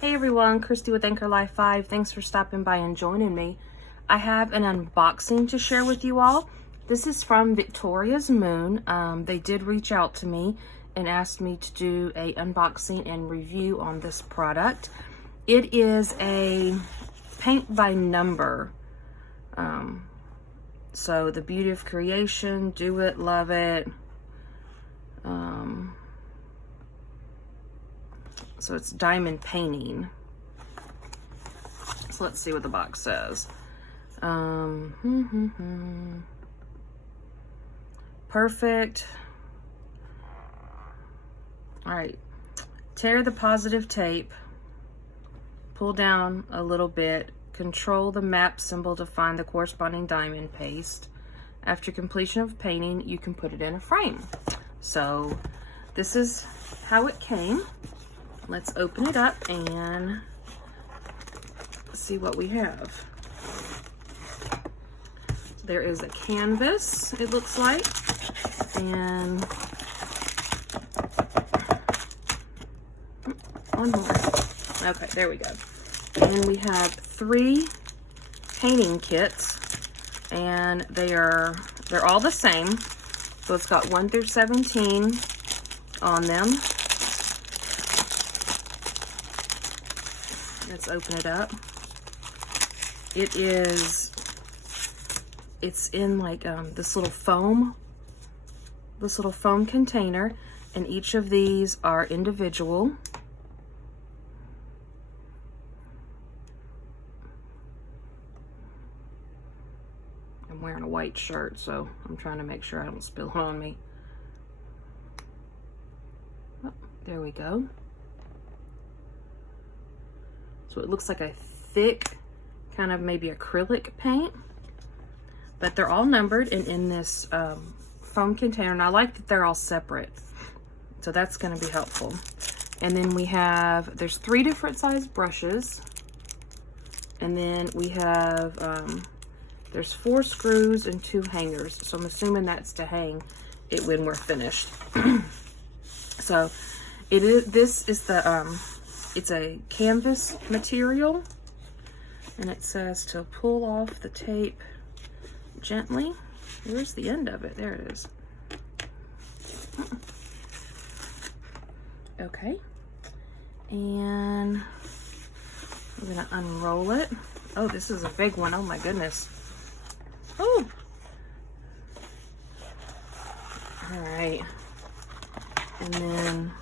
Hey everyone, Christy with Anchor Life 5. Thanks for stopping by and joining me. I have an unboxing to share with you all. This is from Victoria's Moon. They did reach out to me and asked me to do a unboxing and review on this product. It is a paint by number. So the beauty of creation, do it, love it. So it's diamond painting. So let's see what the box says. Perfect. All right. Tear the positive tape. Pull down a little bit. Control the map symbol to find the corresponding diamond paste. After completion of painting, you can put it in a frame. So this is how it came. Let's open it up and see what we have. There is a canvas, it looks like, and one more. Okay, there we go. And we have 3 painting kits, and they're all the same. So it's got 1 through 17 on them. Let's open it up. It's in like this little foam container, and each of these are individual. I'm wearing a white shirt, so I'm trying to make sure I don't spill it on me. Oh, there we go. So it looks like a thick, kind of maybe acrylic paint, but they're all numbered and in this foam container. And I like that they're all separate, so that's going to be helpful. And then we have, there's 3 different size brushes, and then we have there's 4 screws and 2 hangers. So I'm assuming that's to hang it when we're finished. So it is. This is the it's a canvas material, and it says to pull off the tape gently. Where's the end of it? There it is. Okay. And I'm gonna unroll it. Oh, this is a big one. Oh my goodness. Oh. All right. And then,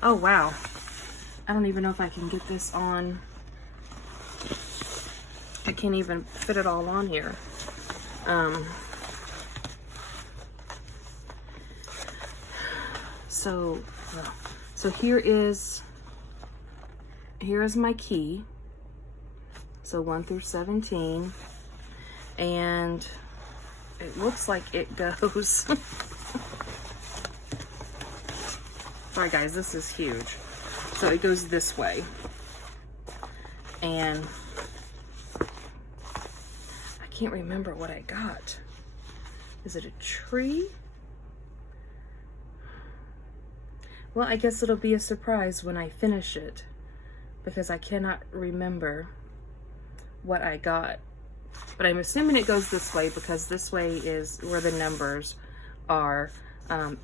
oh wow. I don't even know if I can get this on. I can't even fit it all on here. So here is my key. So 1 through 17, and it looks like it goes. Sorry guys, this is huge. So it goes this way, and I can't remember what I got. Is it a tree? Well, I guess it'll be a surprise when I finish it, because I cannot remember what I got. But I'm assuming it goes this way, because this way is where the numbers are.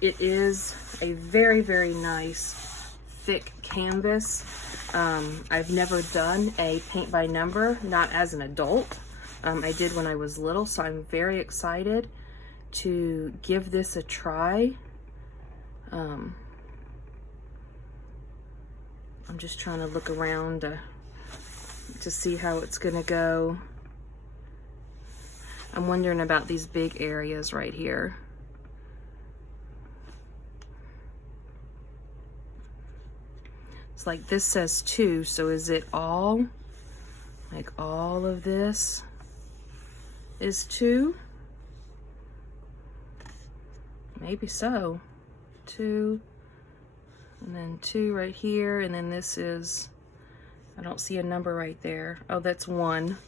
It is a very, very nice thick canvas. I've never done a paint by number, not as an adult. I did when I was little, so I'm very excited to give this a try. I'm just trying to look around to see how it's gonna go. I'm wondering about these big areas right here. It's like this says 2, so is it all, like all of this is 2? Maybe so. 2, and then 2 right here, and then this is, I don't see a number right there. Oh, that's 1.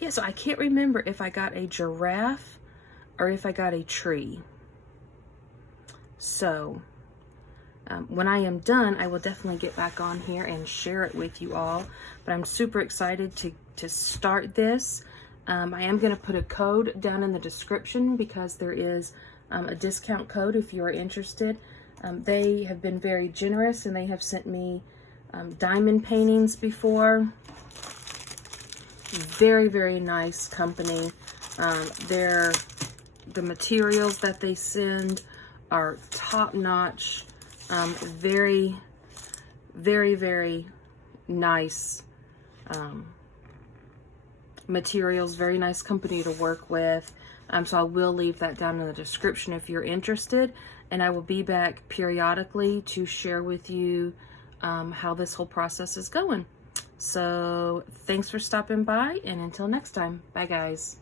Yeah, so I can't remember if I got a giraffe or if I got a tree. So When I am done, I will definitely get back on here and share it with you all. But I'm super excited to start this. I am going to put a code down in the description because there is a discount code if you are interested. They have been very generous and they have sent me diamond paintings before. Very, very nice company. The materials that they send are top-notch. Very, very, very nice materials. Very nice company to work with. So I will leave that down in the description if you're interested. And I will be back periodically to share with you how this whole process is going. So thanks for stopping by, and until next time, bye guys.